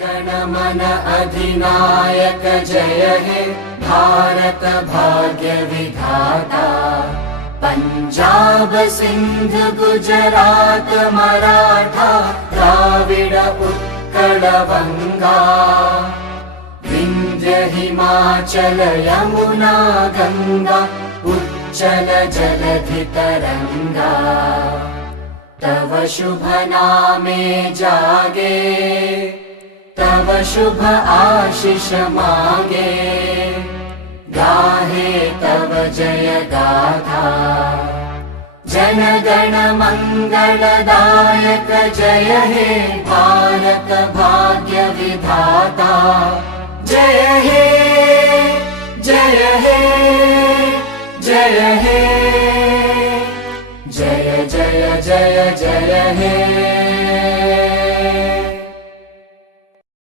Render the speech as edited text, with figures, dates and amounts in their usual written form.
गण मन अधिनायक जय हे भारत भाग्य विधाता। पंजाब सिंध गुजरात मराठा द्राविड उत्कल वंगा। विंध्य हिमाचल यमुना गंगा उच्चल जलधि तरंगा। तव शुभ नामे जागे तव शुभ आशीष मागे। गाहे तव जय गाथा जन गण मंगलदायक जय हे भारत भाग्य विधाता। जय हे जय हे जय हे जय जय जय जय हे।